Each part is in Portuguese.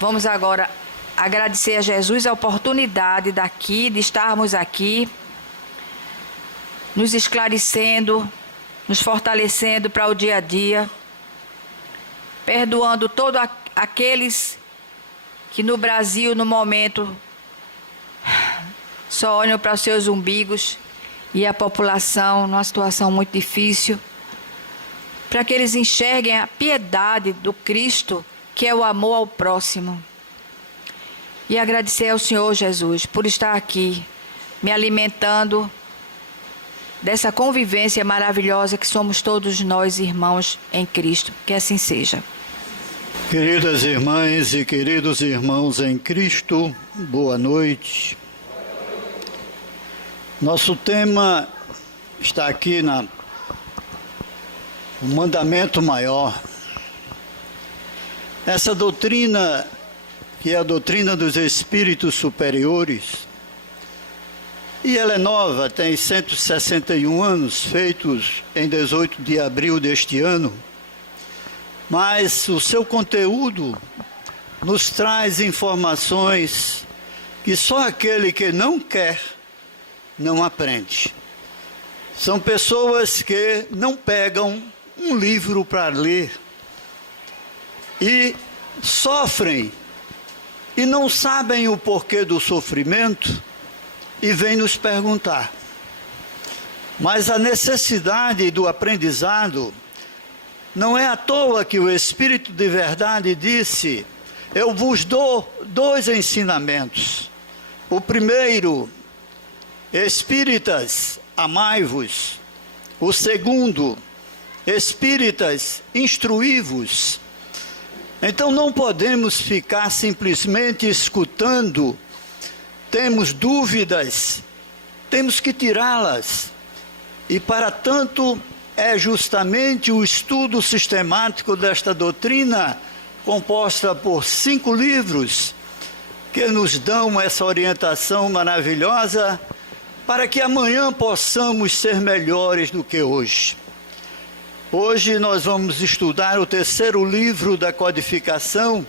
Vamos agora agradecer a Jesus a oportunidade de estarmos aqui, nos esclarecendo, nos fortalecendo para o dia a dia, perdoando todos aqueles que no Brasil, no momento, só olham para os seus umbigos e a população numa situação muito difícil, para que eles enxerguem a piedade do Cristo, que é o amor ao próximo. E agradecer ao Senhor Jesus por estar aqui, me alimentando dessa convivência maravilhosa que somos todos nós, irmãos em Cristo. Que assim seja. Queridas irmãs e queridos irmãos em Cristo, boa noite. Nosso tema está aqui no mandamento maior. Essa doutrina, que é a doutrina dos espíritos superiores, e ela é nova, tem 161 anos, feitos em 18 de abril deste ano, mas o seu conteúdo nos traz informações que só aquele que não quer, não aprende. São pessoas que não pegam um livro para ler e sofrem e não sabem o porquê do sofrimento e vêm nos perguntar. Mas a necessidade do aprendizado não é à toa que o Espírito de Verdade disse: eu vos dou 2 ensinamentos. O primeiro, espíritas, amai-vos. O segundo, espíritas, instruí-vos. Então não podemos ficar simplesmente escutando. Temos dúvidas, temos que tirá-las. E para tanto, é justamente o estudo sistemático desta doutrina, composta por 5 livros, que nos dão essa orientação maravilhosa, para que amanhã possamos ser melhores do que hoje. Hoje nós vamos estudar o 3º livro da codificação,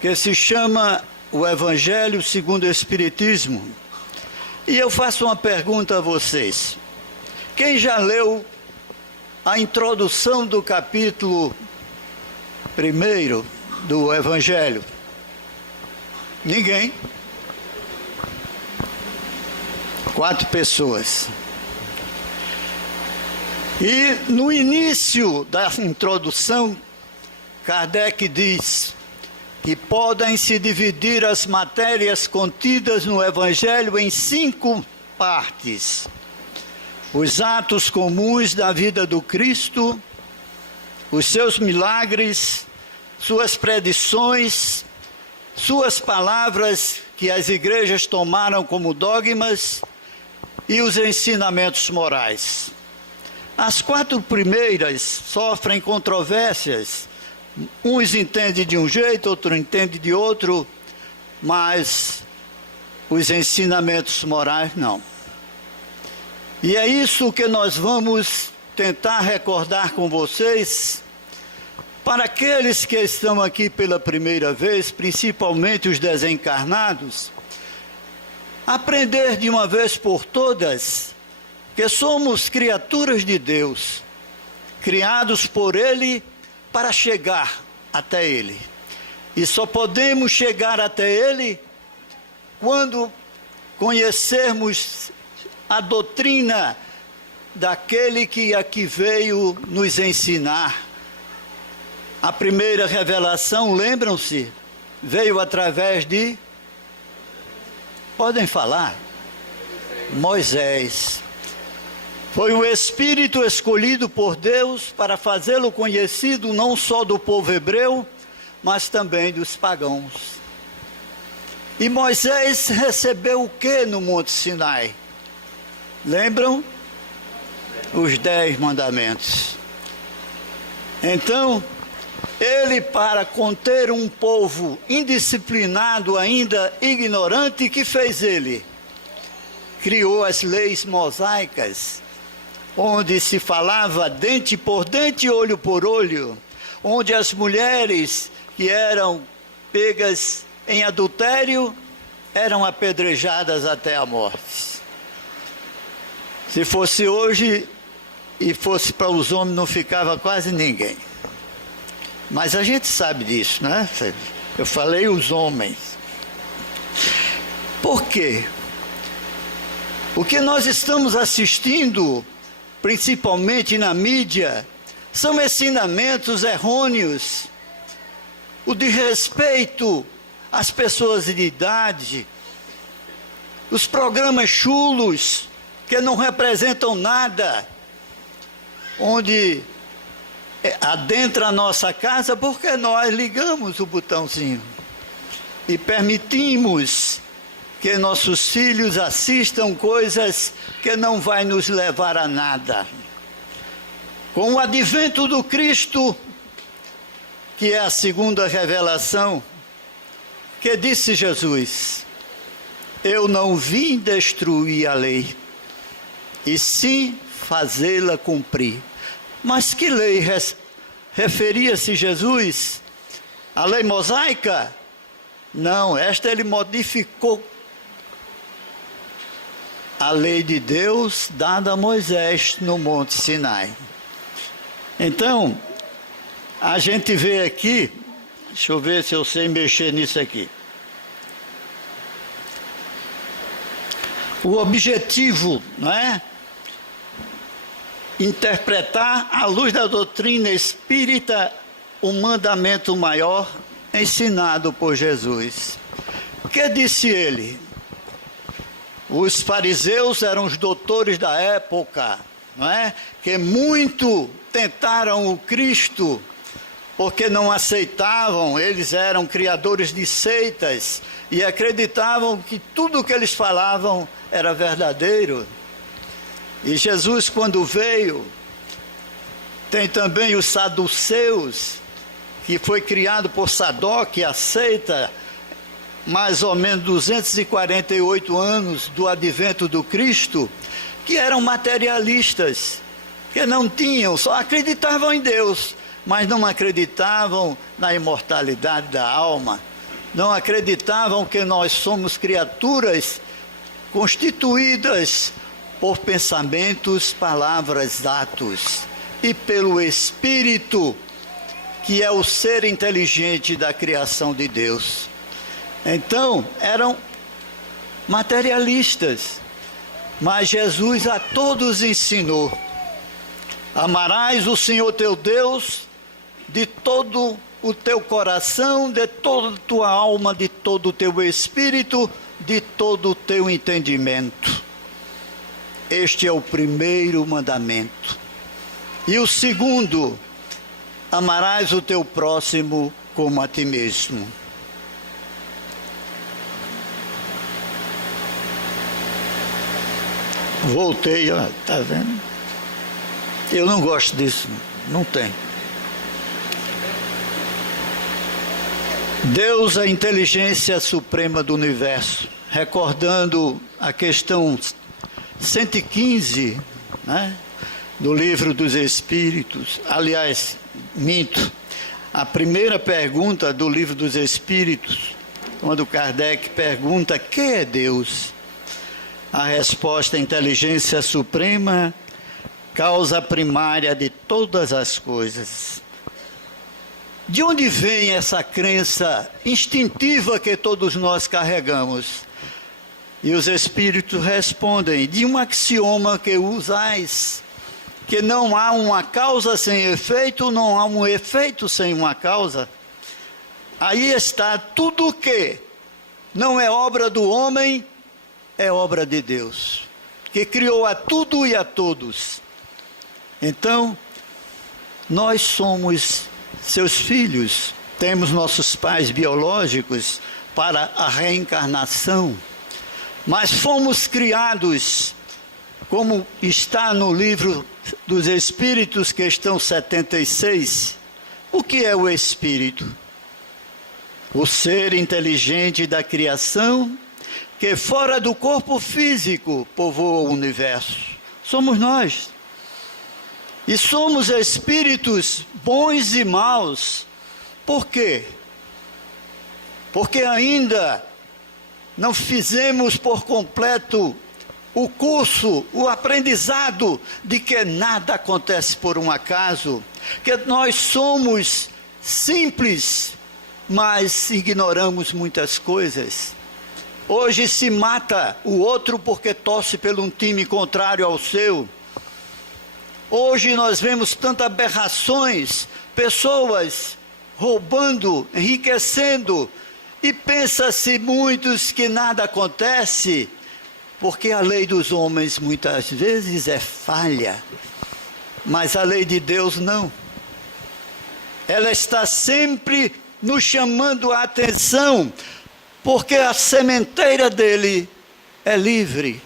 que se chama O Evangelho segundo o Espiritismo. E eu faço uma pergunta a vocês. Quem já leu a introdução do capítulo 1 do Evangelho? Ninguém? 4 pessoas. E no início da introdução, Kardec diz que podem se dividir as matérias contidas no Evangelho em 5 partes: os atos comuns da vida do Cristo, os seus milagres, suas predições, suas palavras que as igrejas tomaram como dogmas e os ensinamentos morais. As 4 primeiras sofrem controvérsias. Uns entendem de um jeito, outro entende de outro, mas os ensinamentos morais não. E é isso que nós vamos tentar recordar com vocês, para aqueles que estão aqui pela primeira vez, principalmente os desencarnados, aprender de uma vez por todas que somos criaturas de Deus, criados por Ele para chegar até Ele. E só podemos chegar até Ele quando conhecermos a doutrina daquele que aqui veio nos ensinar. A primeira revelação, lembram-se, veio através de... Podem falar? Moisés. Foi o Espírito escolhido por Deus para fazê-lo conhecido não só do povo hebreu, mas também dos pagãos. E Moisés recebeu o que no Monte Sinai? Lembram? Os 10 mandamentos. Então, ele, para conter um povo indisciplinado, ainda ignorante, que fez ele? Criou as leis mosaicas, onde se falava dente por dente, olho por olho, onde as mulheres que eram pegas em adultério eram apedrejadas até a morte. Se fosse hoje e fosse para os homens, não ficava quase ninguém. Mas a gente sabe disso, né? Eu falei os homens. Por quê? O que nós estamos assistindo, principalmente na mídia, são ensinamentos errôneos, o de respeito às pessoas de idade, os programas chulos que não representam nada, onde adentra a nossa casa porque nós ligamos o botãozinho e permitimos que nossos filhos assistam coisas que não vai nos levar a nada. Com o advento do Cristo, que é a segunda revelação, que disse Jesus: eu não vim destruir a lei, e sim fazê-la cumprir. Mas que lei referia-se Jesus? A lei mosaica? Não, esta ele modificou. A lei de Deus dada a Moisés no Monte Sinai. Então, a gente vê aqui, deixa eu ver se eu sei mexer nisso aqui. O objetivo, não é? Interpretar à luz da doutrina espírita o mandamento maior ensinado por Jesus. O que disse ele? Os fariseus eram os doutores da época, não é? Que muito tentaram o Cristo, porque não aceitavam, eles eram criadores de seitas e acreditavam que tudo o que eles falavam era verdadeiro. E Jesus, quando veio, tem também os saduceus, que foi criado por Sadoc, a seita, mais ou menos 248 anos do advento do Cristo, que eram materialistas, que não tinham, só acreditavam em Deus, mas não acreditavam na imortalidade da alma, não acreditavam que nós somos criaturas constituídas por pensamentos, palavras, atos, e pelo Espírito, que é o ser inteligente da criação de Deus. Então, eram materialistas, mas Jesus a todos ensinou: amarás o Senhor teu Deus de todo o teu coração, de toda a tua alma, de todo o teu espírito, de todo o teu entendimento. Este é o primeiro mandamento. E o segundo: amarás o teu próximo como a ti mesmo. Voltei, ó, tá vendo? Eu não gosto disso, não tem. Deus, a inteligência suprema do universo, recordando a questão 115, né, do Livro dos Espíritos, aliás, minto, a primeira pergunta do Livro dos Espíritos, quando Kardec pergunta: que é Deus? A resposta: inteligência suprema, causa primária de todas as coisas. De onde vem essa crença instintiva que todos nós carregamos? E os Espíritos respondem: de um axioma que usais, que não há uma causa sem efeito, não há um efeito sem uma causa. Aí está: tudo que não é obra do homem, é obra de Deus, que criou a tudo e a todos. Então, nós somos seus filhos, temos nossos pais biológicos para a reencarnação, mas fomos criados, como está no Livro dos Espíritos, questão 76. O que é o Espírito? O ser inteligente da criação, que fora do corpo físico povoa o universo. Somos nós. E somos espíritos bons e maus. Por quê? porque ainda não fizemos por completo o curso, o aprendizado de que nada acontece por um acaso, que nós somos simples, mas ignoramos muitas coisas. Hoje se mata o outro porque torce por um time contrário ao seu. Hoje nós vemos tantas aberrações, pessoas roubando, enriquecendo, e pensa-se muitos que nada acontece, porque a lei dos homens muitas vezes é falha, mas a lei de Deus não. Ela está sempre nos chamando a atenção, porque a sementeira dele é livre,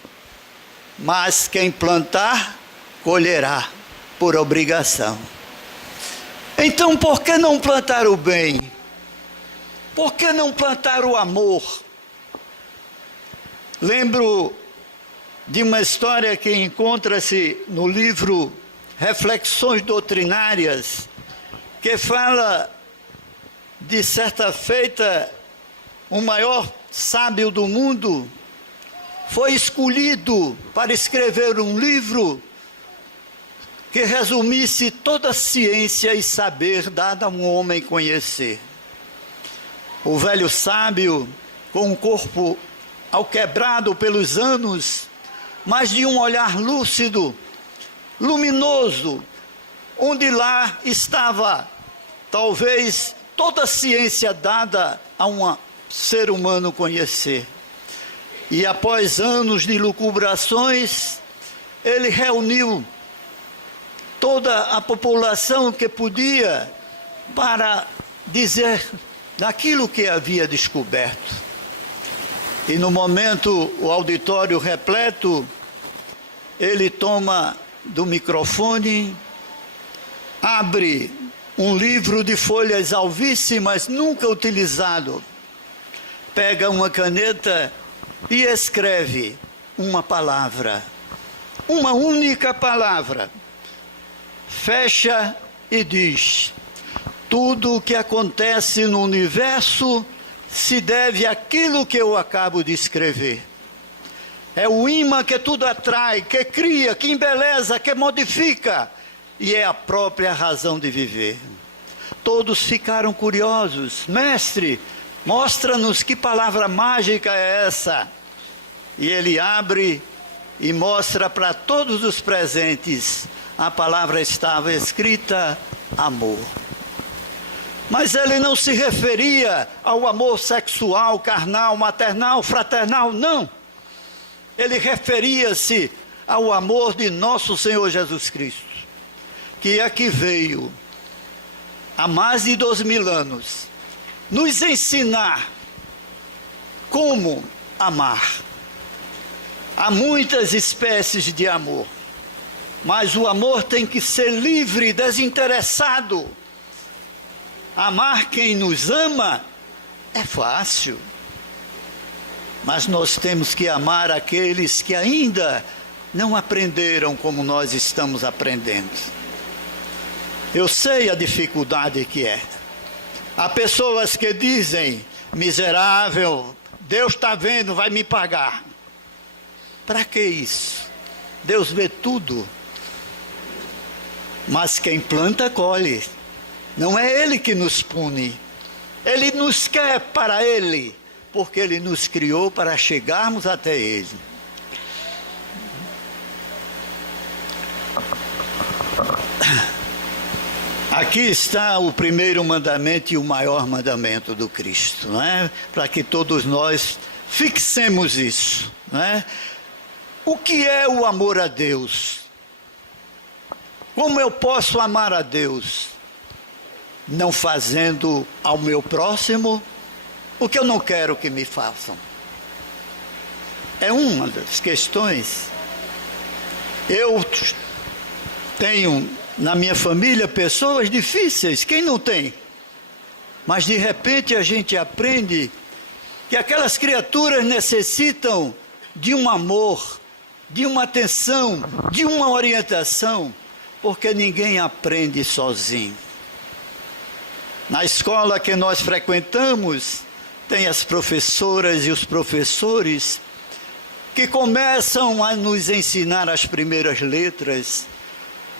mas quem plantar, colherá por obrigação. Então, por que não plantar o bem? Por que não plantar o amor? Lembro de uma história que encontra-se no livro Reflexões Doutrinárias, que fala de certa feita, o maior sábio do mundo foi escolhido para escrever um livro que resumisse toda a ciência e saber dado a um homem conhecer. O velho sábio, com um corpo alquebrado pelos anos, mas de um olhar lúcido, luminoso, onde lá estava, talvez, toda a ciência dada a um ser humano conhecer. E após anos de lucubrações, ele reuniu toda a população que podia para dizer daquilo que havia descoberto. E no momento, o auditório repleto, ele toma do microfone, abre um livro de folhas alvíssimas, nunca utilizado, pega uma caneta e escreve uma palavra, uma única palavra, fecha e diz: tudo o que acontece no universo se deve àquilo que eu acabo de escrever. É o imã que tudo atrai, que cria, que embeleza, que modifica, e é a própria razão de viver. Todos ficaram curiosos. Mestre, mostra-nos que palavra mágica é essa. E ele abre e mostra para todos os presentes. A palavra estava escrita: amor. Mas ele não se referia ao amor sexual, carnal, maternal, fraternal, não. Ele referia-se ao amor de nosso Senhor Jesus Cristo, que aqui veio, há mais de 2000 anos, nos ensinar como amar. Há muitas espécies de amor, mas o amor tem que ser livre, desinteressado. Amar quem nos ama é fácil, mas nós temos que amar aqueles que ainda não aprenderam como nós estamos aprendendo. Eu sei a dificuldade que é. Há pessoas que dizem: miserável, Deus está vendo, vai me pagar. Para que isso? Deus vê tudo. Mas quem planta, colhe. Não é Ele que nos pune. Ele nos quer para Ele, porque Ele nos criou para chegarmos até Ele. Aqui está o primeiro mandamento e o maior mandamento do Cristo, não é? Para que todos nós fixemos isso, não é? O que é o amor a Deus? Como eu posso amar a Deus? Não fazendo ao meu próximo o que eu não quero que me façam. É uma das questões. Eu tenho na minha família pessoas difíceis, quem não tem? Mas de repente a gente aprende que aquelas criaturas necessitam de um amor, de uma atenção, de uma orientação, porque ninguém aprende sozinho. Na escola que nós frequentamos, tem as professoras e os professores que começam a nos ensinar as primeiras letras,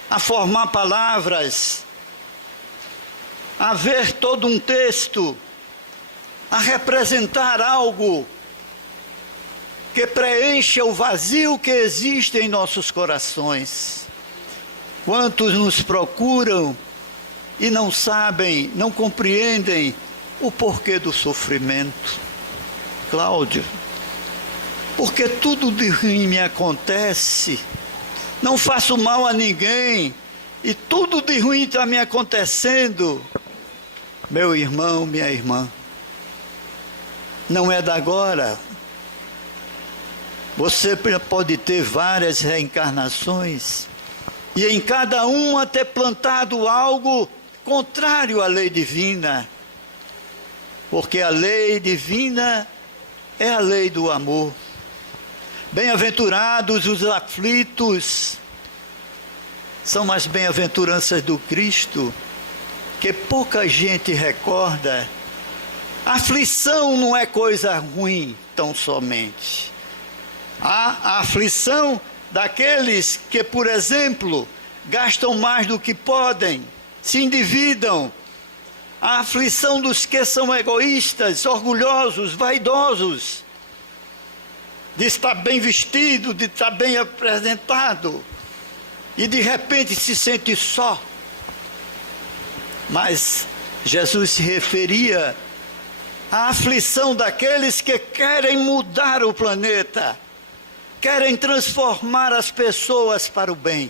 a formar palavras, a ver todo um texto, a representar algo que preencha o vazio que existe em nossos corações. Quantos nos procuram e não sabem, não compreendem o porquê do sofrimento? Cláudio, porque tudo de ruim me acontece, não faço mal a ninguém e tudo de ruim está me acontecendo. Meu irmão, minha irmã, não é da agora. Você pode ter várias reencarnações e em cada uma ter plantado algo contrário à lei divina, porque a lei divina é a lei do amor. Bem-aventurados os aflitos, são as bem-aventuranças do Cristo, que pouca gente recorda. Aflição não é coisa ruim tão somente. A aflição daqueles que, por exemplo, gastam mais do que podem, se endividam. A aflição dos que são egoístas, orgulhosos, vaidosos, de estar bem vestido, de estar bem apresentado, e de repente se sente só. Mas Jesus se referia à aflição daqueles que querem mudar o planeta, querem transformar as pessoas para o bem.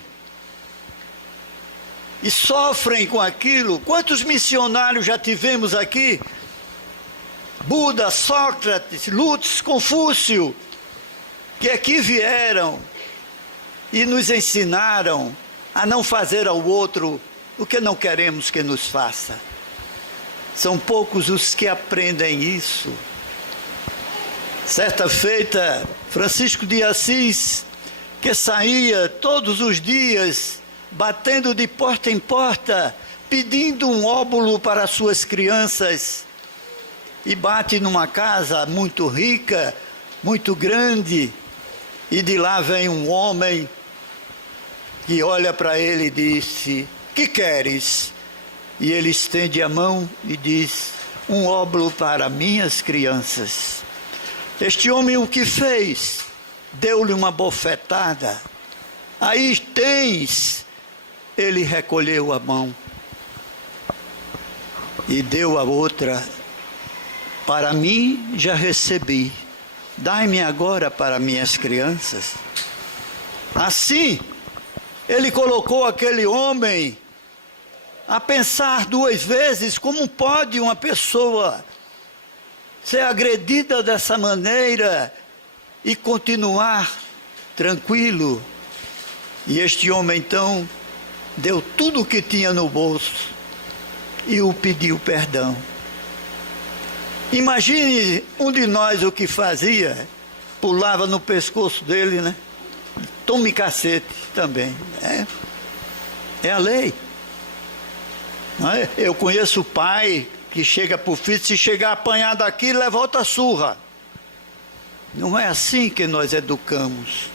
E sofrem com aquilo. Quantos missionários já tivemos aqui? Buda, Sócrates, Lutz, Confúcio, que aqui vieram e nos ensinaram a não fazer ao outro o que não queremos que nos faça. São poucos os que aprendem isso. Certa feita, Francisco de Assis, que saía todos os dias, batendo de porta em porta, pedindo um óbolo para suas crianças, e bate numa casa muito rica, muito grande, e de lá vem um homem que olha para ele e disse: "Que queres?" E ele estende a mão e diz: "Um óbolo para minhas crianças." Este homem o que fez? Deu-lhe uma bofetada. "Aí tens." Ele recolheu a mão e deu a outra: "Para mim já recebi, dai-me agora para minhas crianças." Assim, ele colocou aquele homem a pensar duas vezes como pode uma pessoa ser agredida dessa maneira e continuar tranquilo. E este homem então deu tudo o que tinha no bolso e o pediu perdão. Imagine um de nós o que fazia, pulava no pescoço dele, né? Tome cacete também. É a lei. Não é? Eu conheço o pai que chega para o filho, se chegar apanhado aqui, leva outra surra. Não é assim que nós educamos.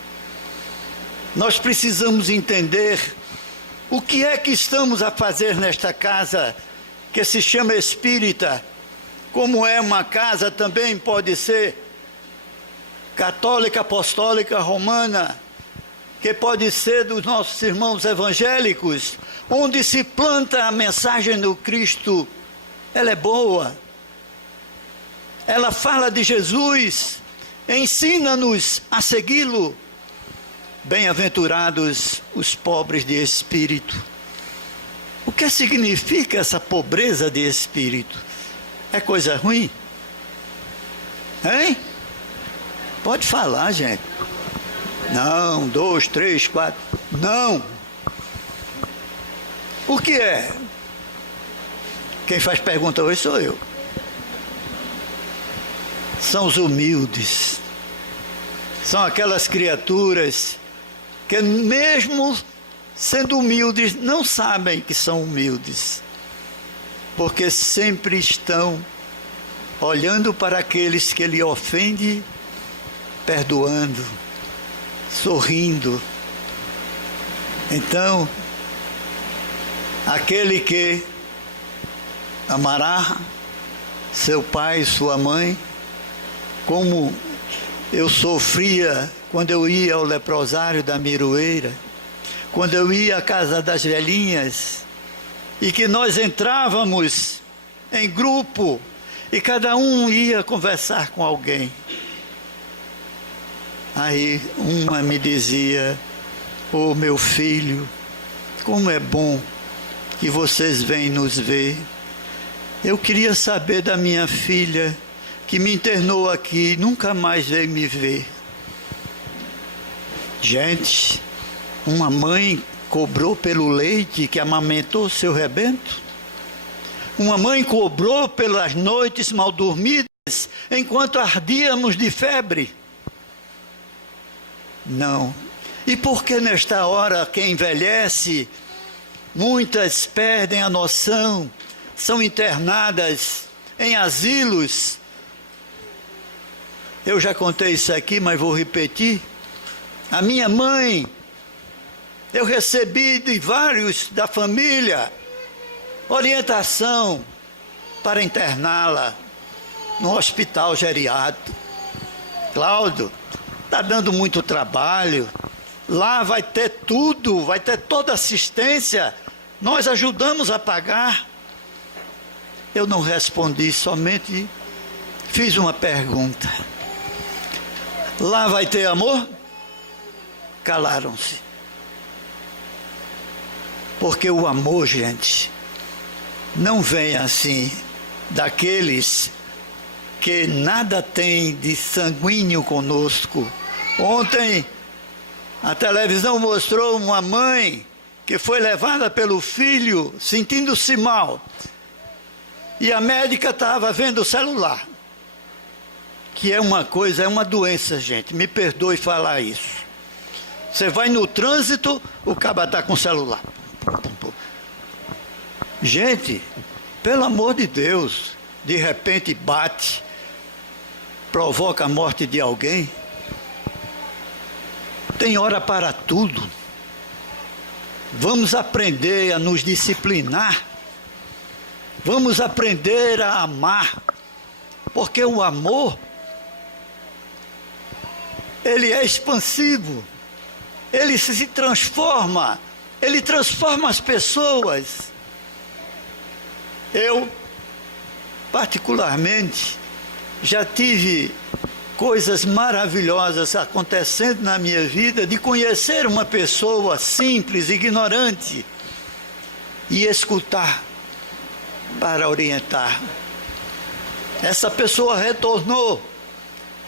Nós precisamos entender o que é que estamos a fazer nesta casa, que se chama espírita. Como é uma casa também, pode ser católica, apostólica, romana, que pode ser dos nossos irmãos evangélicos, onde se planta a mensagem do Cristo. Ela é boa, ela fala de Jesus, ensina-nos a segui-lo. Bem-aventurados os pobres de espírito. O que significa essa pobreza de espírito? É coisa ruim? Hein? Pode falar, gente. Não, 2, 3, 4. Não. O que é? Quem faz pergunta hoje sou eu. São os humildes. São aquelas criaturas que mesmo sendo humildes, não sabem que são humildes. Porque sempre estão olhando para aqueles que ele ofende, perdoando, sorrindo. Então, aquele que amará seu pai e sua mãe, como eu sofria quando eu ia ao leprosário da Miroeira, quando eu ia à casa das velhinhas, e que nós entrávamos em grupo e cada um ia conversar com alguém. Aí uma me dizia: "Ô meu filho, como é bom que vocês vêm nos ver. Eu queria saber da minha filha que me internou aqui e nunca mais veio me ver." Gente, uma mãe cobrou pelo leite que amamentou seu rebento? Uma mãe cobrou pelas noites mal dormidas enquanto ardíamos de febre? Não. E por que nesta hora quem envelhece, muitas perdem a noção, são internadas em asilos? Eu já contei isso aqui, mas vou repetir. A minha mãe, eu recebi de vários da família orientação para interná-la no hospital geriátrico. Cláudio, está dando muito trabalho. Lá vai ter tudo, vai ter toda assistência. Nós ajudamos a pagar. Eu não respondi, somente fiz uma pergunta. Lá vai ter amor? Calaram-se. Porque o amor, gente, não vem assim daqueles que nada tem de sanguíneo conosco. Ontem a televisão mostrou uma mãe que foi levada pelo filho sentindo-se mal. E a médica estava vendo o celular. Que é uma coisa, é uma doença, gente. Me perdoe falar isso. Você vai no trânsito, o caba está com o celular. Gente, pelo amor de Deus, de repente bate, provoca a morte de alguém. Tem hora para tudo. Vamos aprender a nos disciplinar. Vamos aprender a amar. Porque o amor, ele é expansivo. Ele se transforma. Ele transforma as pessoas. Eu, particularmente, já tive coisas maravilhosas acontecendo na minha vida, de conhecer uma pessoa simples, ignorante, e escutar para orientar. Essa pessoa retornou,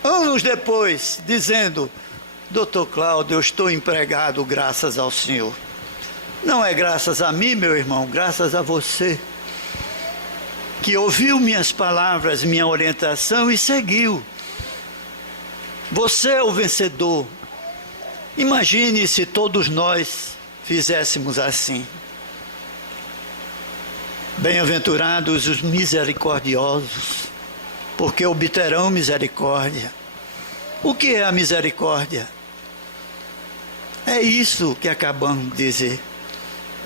anos depois, dizendo: "Doutor Cláudio, eu estou empregado graças ao senhor." Não é graças a mim, meu irmão, graças a você, que ouviu minhas palavras, minha orientação e seguiu. Você é o vencedor. Imagine se todos nós fizéssemos assim. Bem-aventurados os misericordiosos, porque obterão misericórdia. O que é a misericórdia? É isso que acabamos de dizer.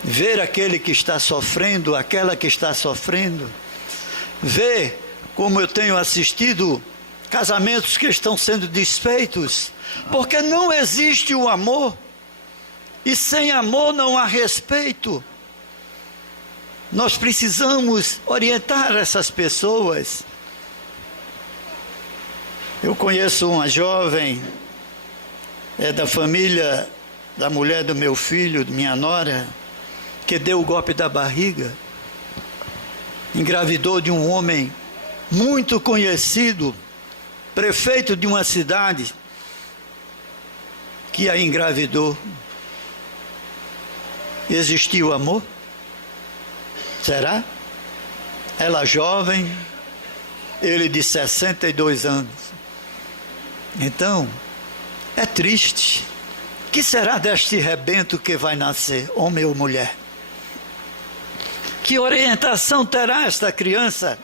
Ver aquele que está sofrendo, aquela que está sofrendo. Ver como eu tenho assistido casamentos que estão sendo desfeitos, porque não existe o amor, e sem amor não há respeito. Nós precisamos orientar essas pessoas. Eu conheço uma jovem, é da família da mulher do meu filho, minha nora, que deu o golpe da barriga, engravidou de um homem muito conhecido, prefeito de uma cidade, que a engravidou. Existiu amor? Será? Ela jovem, ele de 62 anos. Então, é triste. Que será deste rebento que vai nascer, homem ou mulher? Que orientação terá esta criança?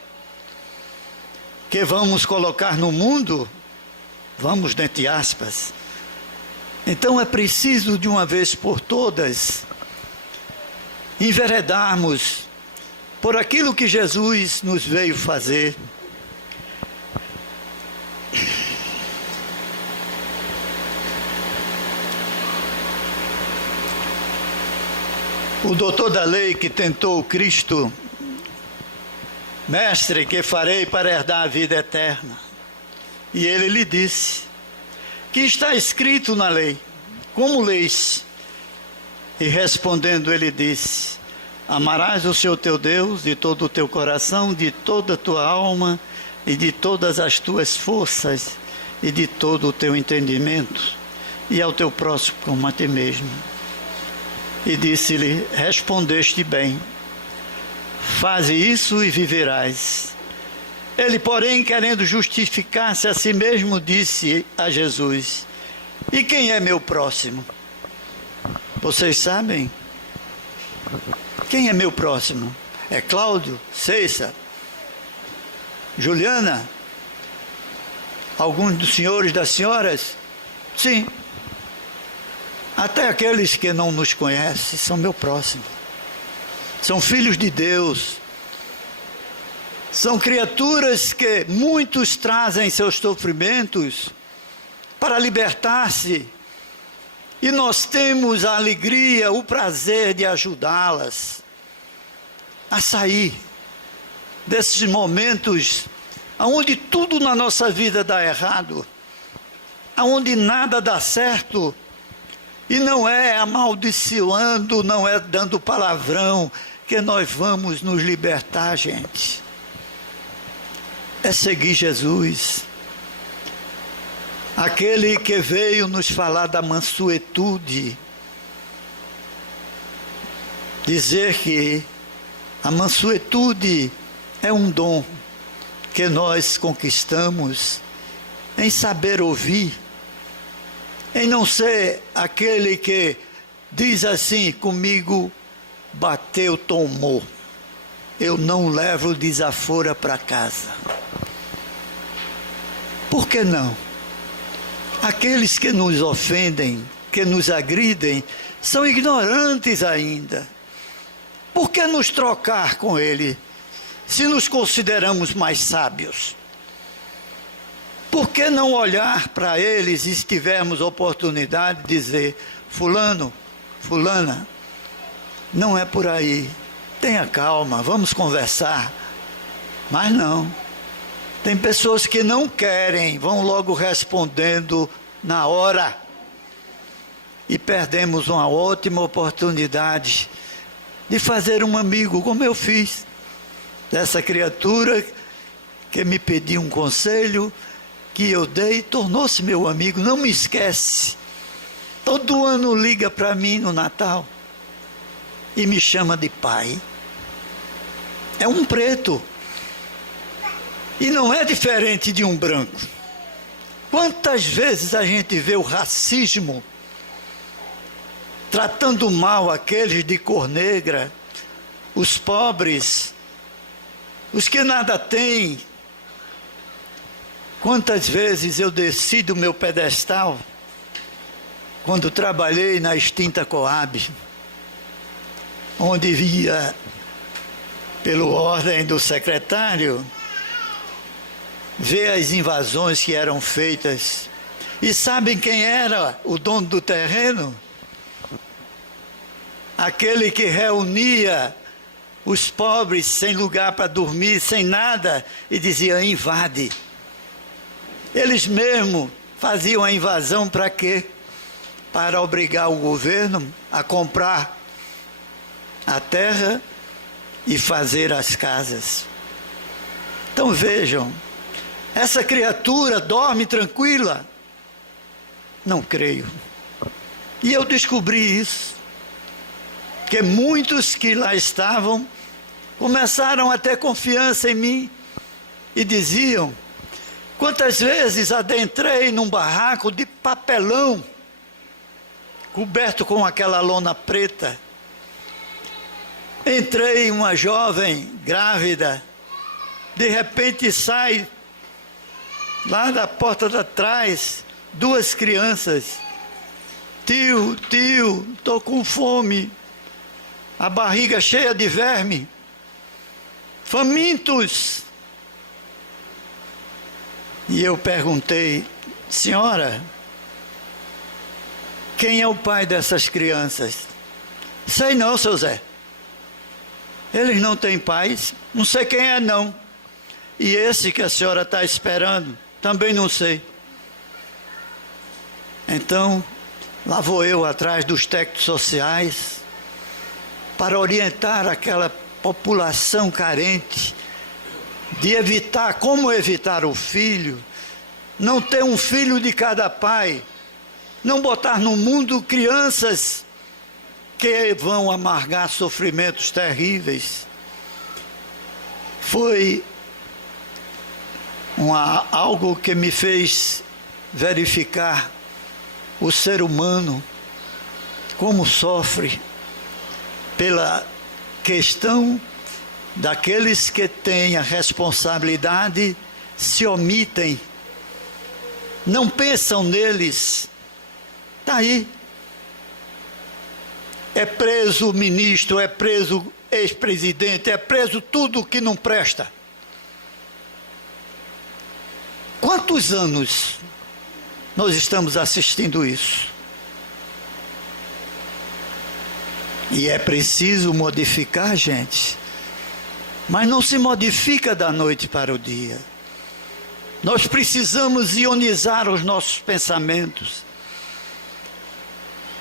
que vamos colocar no mundo, vamos dentre aspas. Então é preciso de uma vez por todas enveredarmos por aquilo que Jesus nos veio fazer. O doutor da lei que tentou o Cristo: mestre, que farei para herdar a vida eterna? E ele lhe disse: que está escrito na lei? Como leis? E respondendo ele disse: amarás o Senhor teu Deus de todo o teu coração, de toda a tua alma e de todas as tuas forças e de todo o teu entendimento, e ao teu próximo como a ti mesmo. E disse-lhe: respondeste bem, faze isso e viverás. Ele, porém, querendo justificar-se a si mesmo, disse a Jesus: e quem é meu próximo? Vocês sabem? Quem é meu próximo? É Cláudio? César? Juliana? Alguns dos senhores, das senhoras? Sim. Até aqueles que não nos conhecem são meu próximo. São filhos de Deus. São criaturas que muitos trazem seus sofrimentos para libertar-se. E nós temos a alegria, o prazer de ajudá-las a sair desses momentos onde tudo na nossa vida dá errado, onde nada dá certo. E não é amaldiçoando, não é dando palavrão que nós vamos nos libertar, gente. É seguir Jesus. Aquele que veio nos falar da mansuetude. Dizer que a mansuetude é um dom que nós conquistamos em saber ouvir, em não ser aquele que diz assim: comigo bateu, tomou, eu não levo desaforo para casa. Por que não? Aqueles que nos ofendem, que nos agridem, são ignorantes ainda. Por que nos trocar com ele, se nos consideramos mais sábios? Por que não olhar para eles e, se tivermos oportunidade, dizer: fulano, fulana, não é por aí, tenha calma, vamos conversar. Mas não. Tem pessoas que não querem, vão logo respondendo na hora. E perdemos uma ótima oportunidade de fazer um amigo, como eu fiz. Dessa criatura que me pediu um conselho, que eu dei, tornou-se meu amigo, não me esquece. Todo ano liga para mim no Natal e me chama de pai. É um preto. E não é diferente de um branco. Quantas vezes a gente vê o racismo tratando mal aqueles de cor negra, os pobres, os que nada têm. Quantas vezes eu desci do meu pedestal quando trabalhei na extinta Coab, onde via, pela ordem do secretário, ver as invasões que eram feitas. E sabem quem era o dono do terreno? Aquele que reunia os pobres sem lugar para dormir, sem nada, e dizia: invade. Eles mesmos faziam a invasão para quê? Para obrigar o governo a comprar a terra e fazer as casas. Então vejam, essa criatura dorme tranquila? Não creio. E eu descobri isso, que muitos que lá estavam começaram a ter confiança em mim e diziam: quantas vezes adentrei num barraco de papelão, coberto com aquela lona preta. Entrei uma jovem grávida, de repente sai lá da porta de trás, 2 crianças. Tio, estou com fome, a barriga cheia de verme, famintos. E eu perguntei: senhora, quem é o pai dessas crianças? Sei não, seu Zé. Eles não têm pais, não sei quem é não. E esse que a senhora está esperando, também não sei. Então, lá vou eu atrás dos técnicos sociais para orientar aquela população carente de evitar, como evitar o filho, não ter um filho de cada pai, não botar no mundo crianças que vão amargar sofrimentos terríveis. Foi algo que me fez verificar o ser humano, como sofre pela questão daqueles que têm a responsabilidade, se omitem, não pensam neles. Está aí. É preso o ministro, é preso o ex-presidente, é preso tudo que não presta. Quantos anos nós estamos assistindo isso? E é preciso modificar, gente. Mas não se modifica da noite para o dia. Nós precisamos ionizar os nossos pensamentos.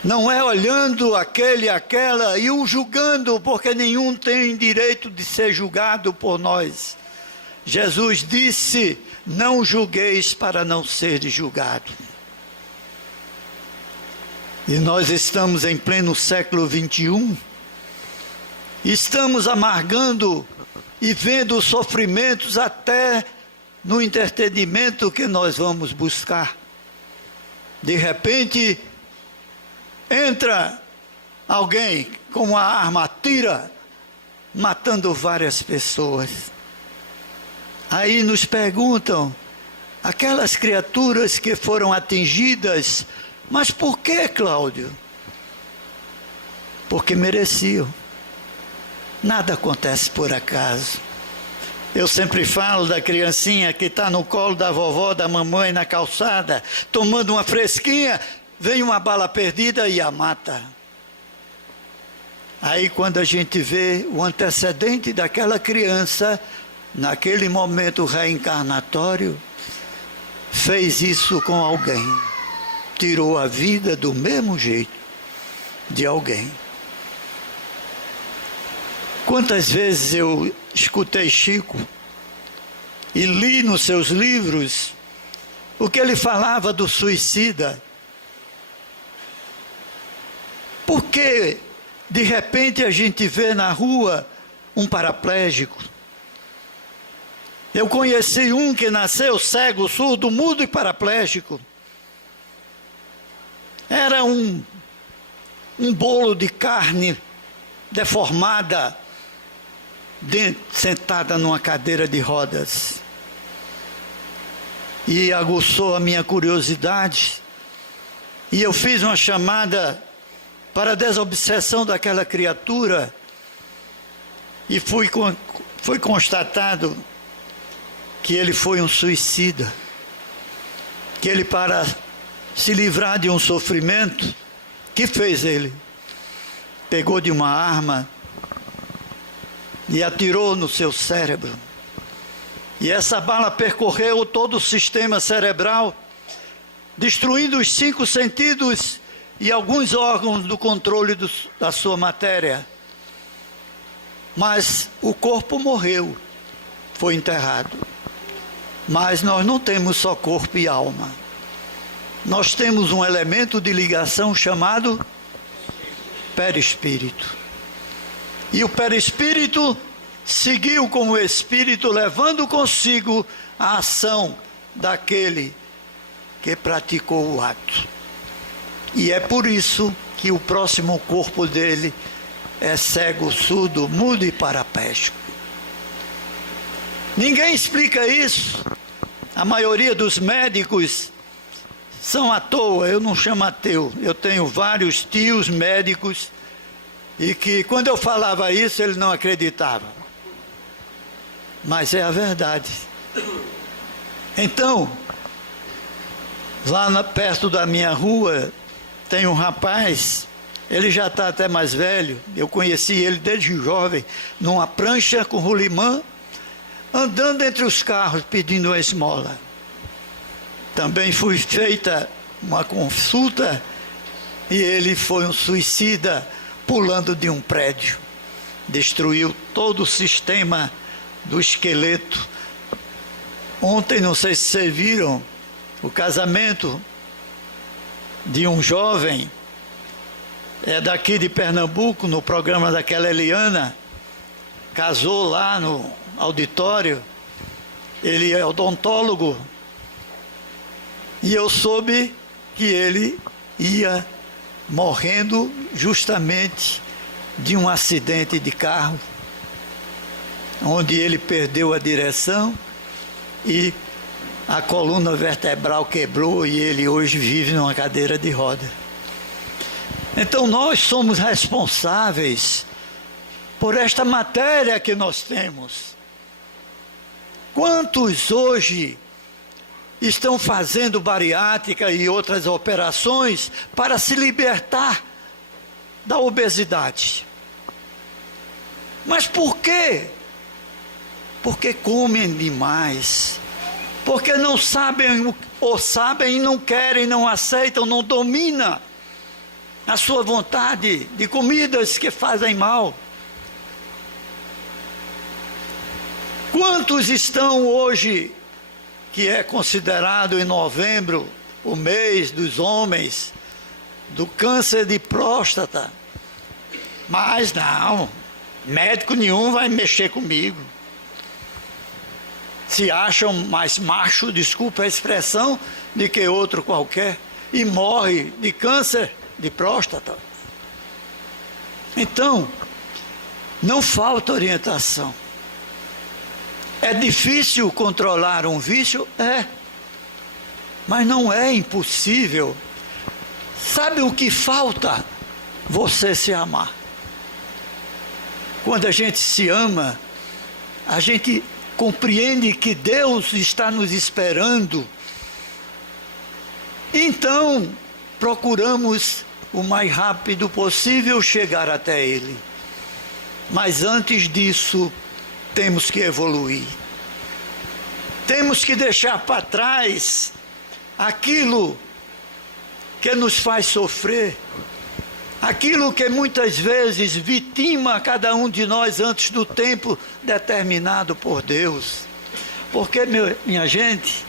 Não é olhando aquele, aquela e o julgando, porque nenhum tem direito de ser julgado por nós. Jesus disse: não julgueis para não seres julgado. E nós estamos em pleno século 21, estamos amargando e vendo os sofrimentos até no entretenimento que nós vamos buscar. De repente, entra alguém com uma arma, atira, matando várias pessoas. Aí nos perguntam, aquelas criaturas que foram atingidas, mas por que, Cláudio? Porque mereciam. Nada acontece por acaso. Eu sempre falo da criancinha que está no colo da vovó, da mamãe, na calçada, tomando uma fresquinha, vem uma bala perdida e a mata. Aí quando a gente vê o antecedente daquela criança, naquele momento reencarnatório, fez isso com alguém, tirou a vida do mesmo jeito de alguém. Quantas vezes eu escutei Chico e li nos seus livros o que ele falava do suicida. Por que de repente a gente vê na rua um paraplégico? Eu conheci um que nasceu cego, surdo, mudo e paraplégico. Era um bolo de carne deformada, sentada numa cadeira de rodas. E aguçou a minha curiosidade. E eu fiz uma chamada para a desobsessão daquela criatura. E foi constatado que ele foi um suicida, que ele, para se livrar de um sofrimento, que fez ele? Pegou de uma arma e atirou no seu cérebro. E essa bala percorreu todo o sistema cerebral, destruindo os 5 sentidos e alguns órgãos do controle da sua matéria. Mas o corpo morreu, foi enterrado. Mas nós não temos só corpo e alma. Nós temos um elemento de ligação chamado perispírito. E o perispírito seguiu com o espírito, levando consigo a ação daquele que praticou o ato. E é por isso que o próximo corpo dele é cego, surdo, mudo e paraplégico. Ninguém explica isso. A maioria dos médicos são à toa, eu não chamo ateu. Eu tenho vários tios médicos e que quando eu falava isso ele não acreditava. Mas é a verdade. Então, lá perto da minha rua tem um rapaz, ele já está até mais velho, eu conheci ele desde jovem, numa prancha com rolimã, andando entre os carros pedindo uma esmola. Também foi feita uma consulta e ele foi um suicida pulando de um prédio. Destruiu todo o sistema do esqueleto. Ontem, não sei se vocês viram, o casamento de um jovem, é daqui de Pernambuco, no programa daquela Eliana, casou lá no auditório, ele é odontólogo, e eu soube que ele ia morrendo justamente de um acidente de carro, onde ele perdeu a direção e a coluna vertebral quebrou e ele hoje vive numa cadeira de roda. Então nós somos responsáveis por esta matéria que nós temos. Quantos hoje estão fazendo bariátrica e outras operações para se libertar da obesidade? Mas por quê? Porque comem demais. Porque não sabem, ou sabem e não querem, não aceitam, não dominam a sua vontade de comidas que fazem mal. Quantos estão hoje, que é considerado em novembro o mês dos homens, do câncer de próstata? Mas não, médico nenhum vai mexer comigo. Se acham mais macho, desculpa a expressão, do que outro qualquer, e morre de câncer de próstata. Então, não falta orientação. É difícil controlar um vício? É. Mas não é impossível. Sabe o que falta? Você se amar. Quando a gente se ama, a gente compreende que Deus está nos esperando. Então, procuramos o mais rápido possível chegar até Ele. Mas antes disso, temos que evoluir. Temos que deixar para trás aquilo que nos faz sofrer, aquilo que muitas vezes vitima cada um de nós antes do tempo determinado por Deus. Porque, minha gente,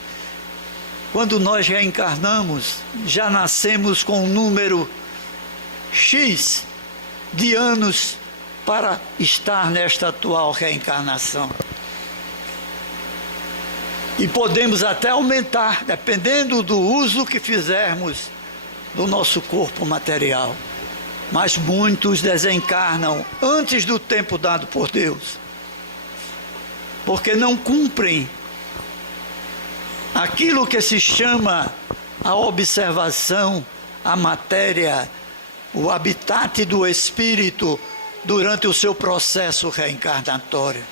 quando nós reencarnamos, já nascemos com um número X de anos para estar nesta atual reencarnação. E podemos até aumentar, dependendo do uso que fizermos do nosso corpo material. Mas muitos desencarnam antes do tempo dado por Deus, porque não cumprem aquilo que se chama a observação, a matéria, o habitat do espírito durante o seu processo reencarnatório.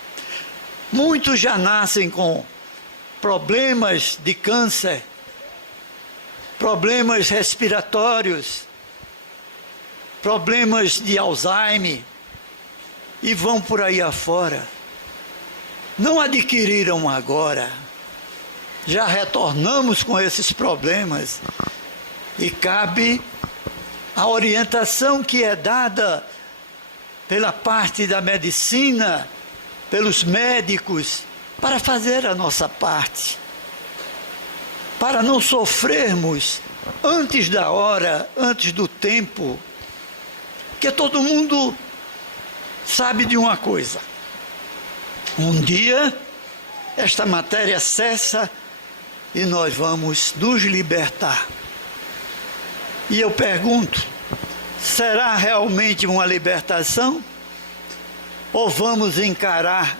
Muitos já nascem com problemas de câncer, problemas respiratórios, problemas de Alzheimer, e vão por aí afora. Não adquiriram agora. Já retornamos com esses problemas. E cabe a orientação que é dada pela parte da medicina, pelos médicos, para fazer a nossa parte. Para não sofrermos antes da hora, antes do tempo. Porque todo mundo sabe de uma coisa: um dia esta matéria cessa e nós vamos nos libertar. E eu pergunto, será realmente uma libertação? Ou vamos encarar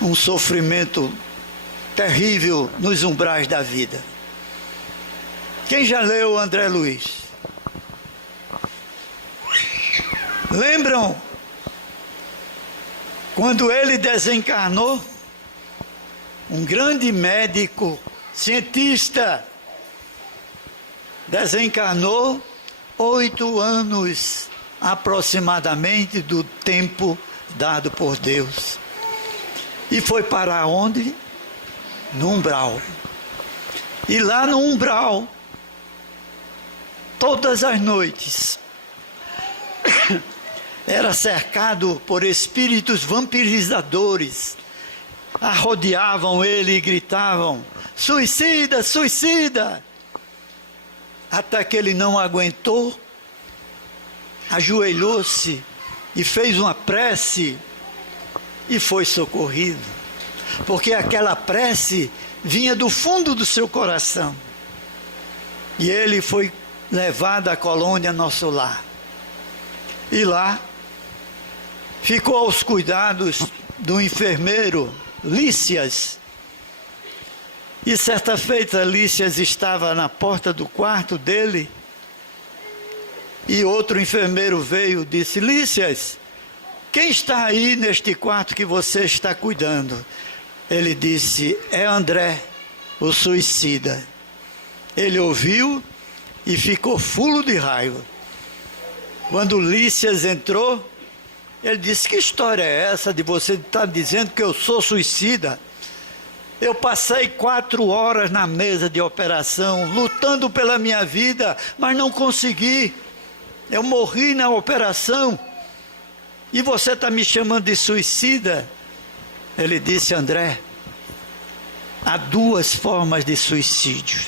um sofrimento terrível nos umbrais da vida. Quem já leu André Luiz? Lembram quando ele desencarnou? Um grande médico, cientista, desencarnou 8 anos aproximadamente do tempo dado por Deus. E foi para onde? No umbral. E lá no umbral, todas as noites, era cercado por espíritos vampirizadores, arrodeavam ele e gritavam: suicida, suicida! Até que ele não aguentou, ajoelhou-se e fez uma prece e foi socorrido, porque aquela prece vinha do fundo do seu coração. E ele foi levado à colônia Nosso Lar. E lá ficou aos cuidados do enfermeiro Lícias. E certa feita Lícias estava na porta do quarto dele e outro enfermeiro veio e disse: Lícias, quem está aí neste quarto que você está cuidando? Ele disse: é André, o suicida. Ele ouviu e ficou fulo de raiva. Quando Lícias entrou, ele disse: que história é essa de você estar dizendo que eu sou suicida? Eu passei 4 horas na mesa de operação, lutando pela minha vida, mas não consegui. Eu morri na operação. E você está me chamando de suicida? Ele disse: André, há 2 formas de suicídio.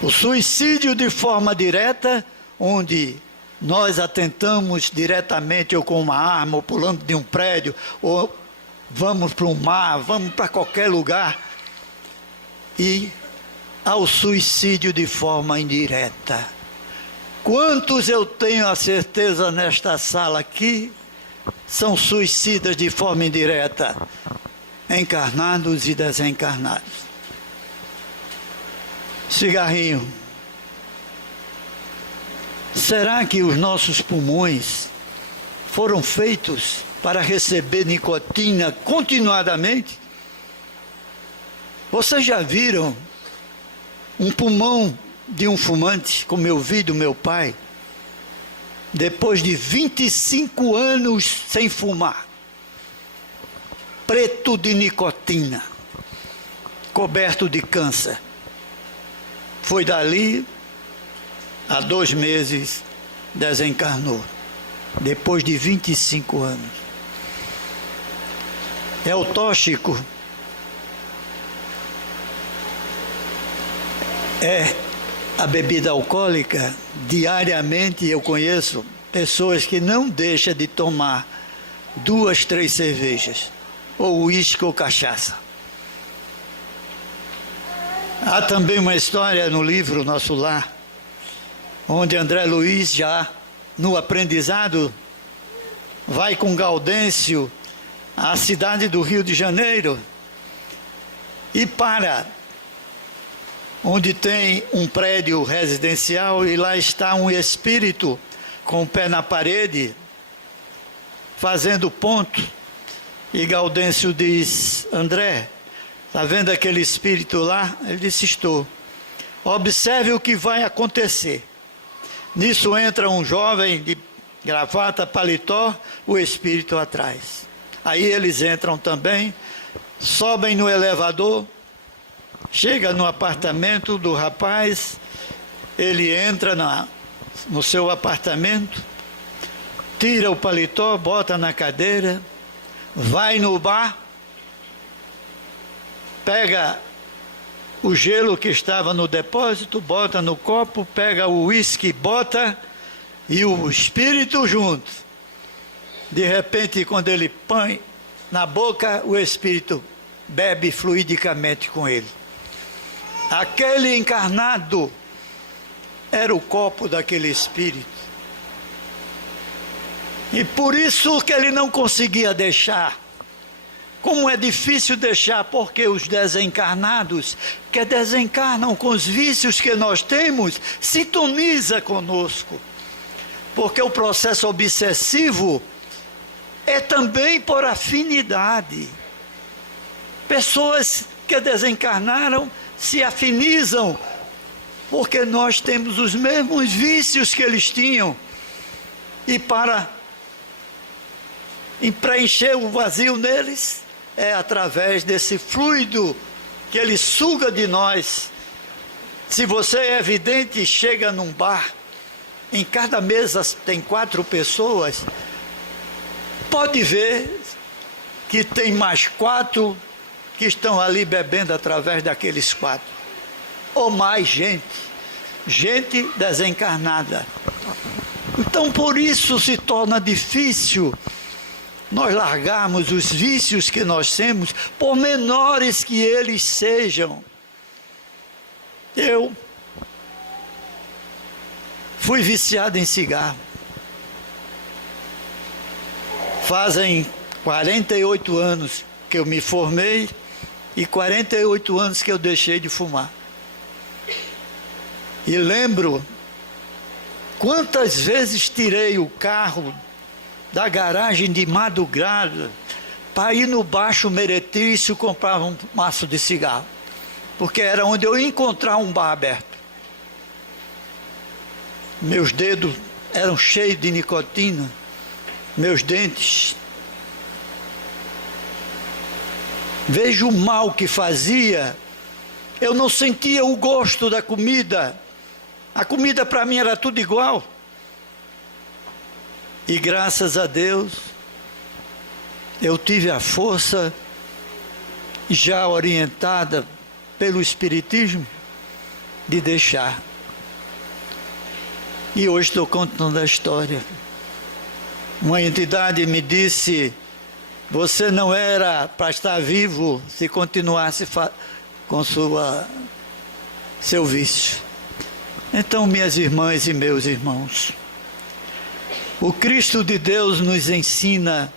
O suicídio de forma direta, onde nós atentamos diretamente, ou com uma arma, ou pulando de um prédio, ou vamos para o mar, vamos para qualquer lugar. E ao suicídio de forma indireta. Quantos eu tenho a certeza nesta sala aqui são suicidas de forma indireta, encarnados e desencarnados? Cigarrinho. Será que os nossos pulmões foram feitos para receber nicotina continuadamente? Vocês já viram um pulmão de um fumante, como eu vi do meu pai, depois de 25 anos sem fumar, preto de nicotina, coberto de câncer? Foi dali, há 2 meses, desencarnou, depois de 25 anos. É o tóxico. É a bebida alcoólica. Diariamente eu conheço pessoas que não deixam de tomar 2, 3 cervejas, ou uísque ou cachaça. Há também uma história no livro Nosso Lar, onde André Luiz, já no aprendizado, vai com Gaudêncio à cidade do Rio de Janeiro e para onde tem um prédio residencial, e lá está um espírito com o pé na parede, fazendo ponto. E Gaudêncio diz: André, está vendo aquele espírito lá? Ele disse: estou. Observe o que vai acontecer. Nisso entra um jovem de gravata, paletó, o espírito atrás. Aí eles entram também, sobem no elevador, chega no apartamento do rapaz, ele entra no seu apartamento, tira o paletó, bota na cadeira, vai no bar, pega o gelo que estava no depósito, bota no copo, pega o uísque, bota, e o espírito junto. De repente, quando ele põe na boca, o espírito bebe fluidicamente com ele. Aquele encarnado era o copo daquele espírito. E por isso que ele não conseguia deixar Como é difícil deixar, porque os desencarnados, que desencarnam com os vícios que nós temos, sintoniza conosco. Porque o processo obsessivo é também por afinidade. Pessoas que desencarnaram se afinizam, porque nós temos os mesmos vícios que eles tinham. E para preencher o vazio neles, é através desse fluido que ele suga de nós. Se você é evidente, chega num bar, em cada mesa tem 4 pessoas, pode ver que tem mais 4 que estão ali bebendo através daqueles 4. Ou mais gente desencarnada. Então, por isso se torna difícil nós largarmos os vícios que nós temos, por menores que eles sejam. Eu fui viciado em cigarro. Fazem 48 anos que eu me formei e 48 anos que eu deixei de fumar. E lembro quantas vezes tirei o carro da garagem de madrugada para ir no Baixo Meretício comprar um maço de cigarro, porque era onde eu ia encontrar um bar aberto. Meus dedos eram cheios de nicotina, meus dentes. Vejo o mal que fazia. Eu não sentia o gosto da comida. A comida para mim era tudo igual. E graças a Deus, eu tive a força, já orientada pelo Espiritismo, de deixar. E hoje estou contando a história. Uma entidade me disse: você não era para estar vivo se continuasse com seu vício. Então, minhas irmãs e meus irmãos, o Cristo de Deus nos ensina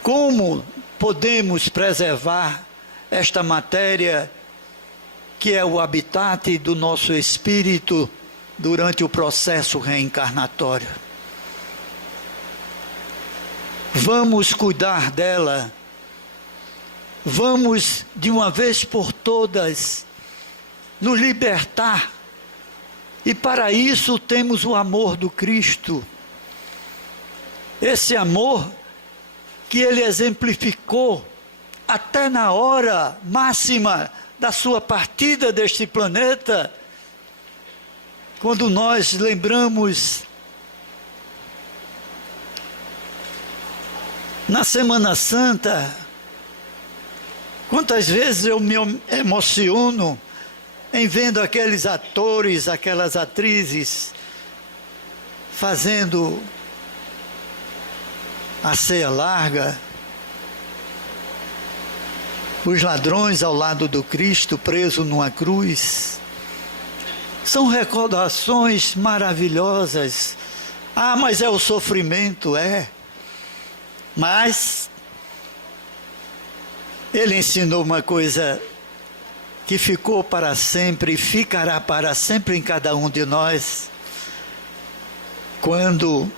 como podemos preservar esta matéria que é o habitat do nosso espírito durante o processo reencarnatório. Vamos cuidar dela, vamos de uma vez por todas nos libertar. E para isso temos o amor do Cristo. Esse amor que ele exemplificou até na hora máxima da sua partida deste planeta, quando nós lembramos na Semana Santa, quantas vezes eu me emociono em vendo aqueles atores, aquelas atrizes fazendo a ceia larga, os ladrões ao lado do Cristo preso numa cruz. São recordações maravilhosas. Ah, mas é o sofrimento, é. Mas ele ensinou uma coisa que ficou para sempre e ficará para sempre em cada um de nós. Quando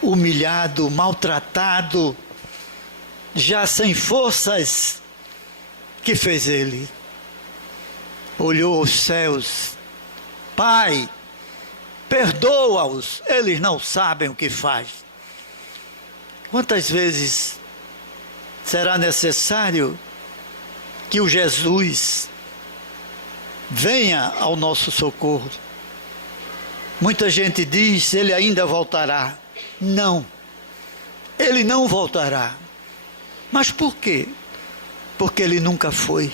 humilhado, maltratado, já sem forças, que fez ele? Olhou aos céus: Pai, perdoa-os, eles não sabem o que faz. Quantas vezes será necessário que o Jesus venha ao nosso socorro? Muita gente diz: ele ainda voltará. Não, ele não voltará. Mas por quê? Porque ele nunca foi.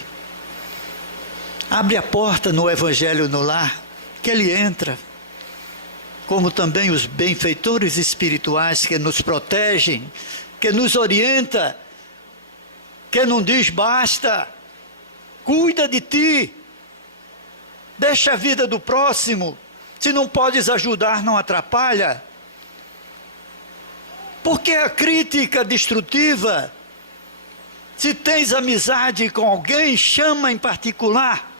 Abre a porta no Evangelho no Lar, que ele entra, como também os benfeitores espirituais que nos protegem, que nos orienta, que não diz basta, cuida de ti, deixa a vida do próximo, se não podes ajudar, não atrapalha. Porque a crítica destrutiva Se tens amizade com alguém, chama em particular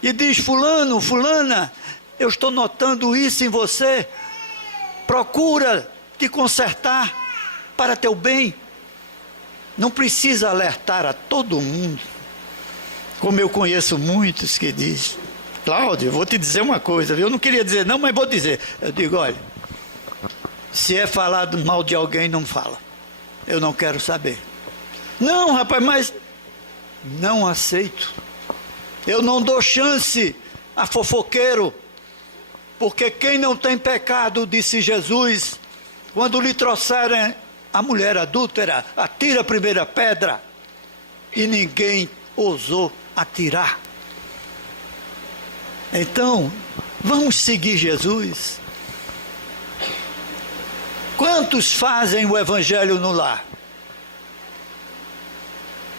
e diz: fulano, fulana, eu estou notando isso em você, procura te consertar para teu bem. Não precisa alertar a todo mundo, como eu conheço muitos que dizem: Cláudio, eu vou te dizer uma coisa, eu não queria dizer não, mas vou dizer. Eu digo: olha, se é falado mal de alguém, não fala, eu não quero saber. Não, rapaz, mas não aceito. Eu não dou chance a fofoqueiro, porque quem não tem pecado, disse Jesus, quando lhe trouxerem a mulher adúltera, atira a primeira pedra, e ninguém ousou atirar. Então, vamos seguir Jesus. Quantos fazem o evangelho no lar?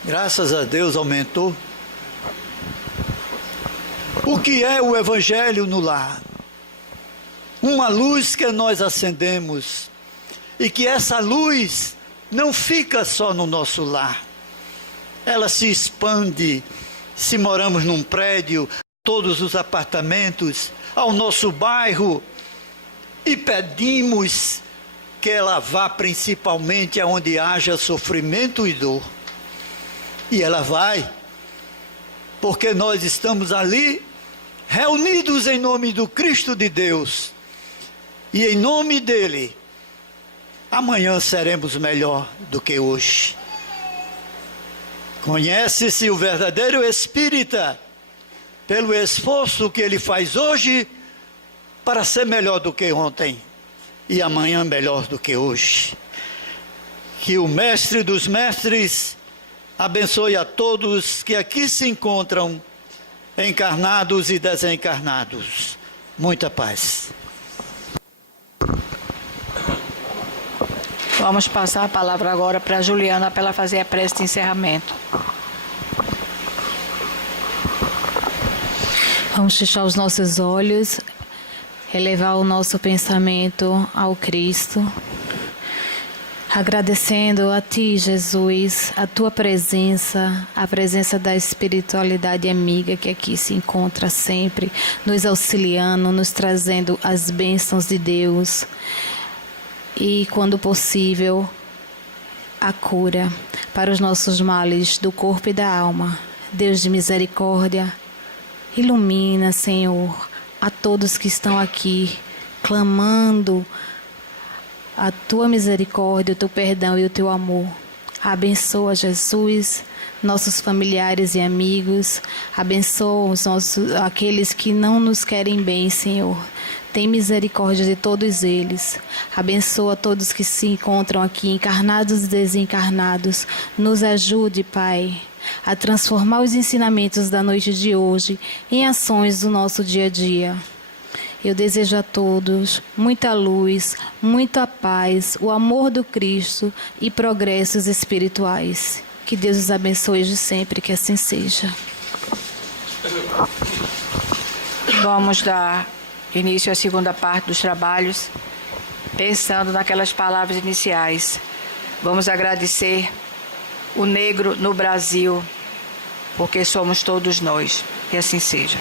Graças a Deus aumentou. O que é o evangelho no lar? Uma luz que nós acendemos, e que essa luz não fica só no nosso lar. Ela se expande, se moramos num prédio, todos os apartamentos, ao nosso bairro, e pedimos que ela vá principalmente aonde haja sofrimento e dor. E ela vai, porque nós estamos ali, reunidos em nome do Cristo de Deus, e em nome dele, amanhã seremos melhor do que hoje. Conhece-se o verdadeiro espírita pelo esforço que ele faz hoje para ser melhor do que ontem e amanhã melhor do que hoje. Que o mestre dos mestres abençoe a todos que aqui se encontram, encarnados e desencarnados. Muita paz. Vamos passar a palavra agora para a Juliana, para ela fazer a prece de encerramento. Vamos fechar os nossos olhos, elevar o nosso pensamento ao Cristo, agradecendo a Ti, Jesus, a Tua presença, a presença da espiritualidade amiga que aqui se encontra sempre, nos auxiliando, nos trazendo as bênçãos de Deus e, quando possível, a cura para os nossos males do corpo e da alma. Deus de misericórdia, ilumina, Senhor, a todos que estão aqui clamando a Tua misericórdia, o Teu perdão e o Teu amor. Abençoa, Jesus, nossos familiares e amigos. Abençoa aqueles que não nos querem bem, Senhor. Tem misericórdia de todos eles. Abençoa todos que se encontram aqui, encarnados e desencarnados. Nos ajude, Pai, a transformar os ensinamentos da noite de hoje em ações do nosso dia a dia. Eu desejo a todos muita luz, muita paz, o amor do Cristo e progressos espirituais. Que Deus os abençoe de sempre, que assim seja. Vamos dar início à segunda parte dos trabalhos, pensando naquelas palavras iniciais. Vamos agradecer o negro no Brasil, porque somos todos nós. Que assim seja.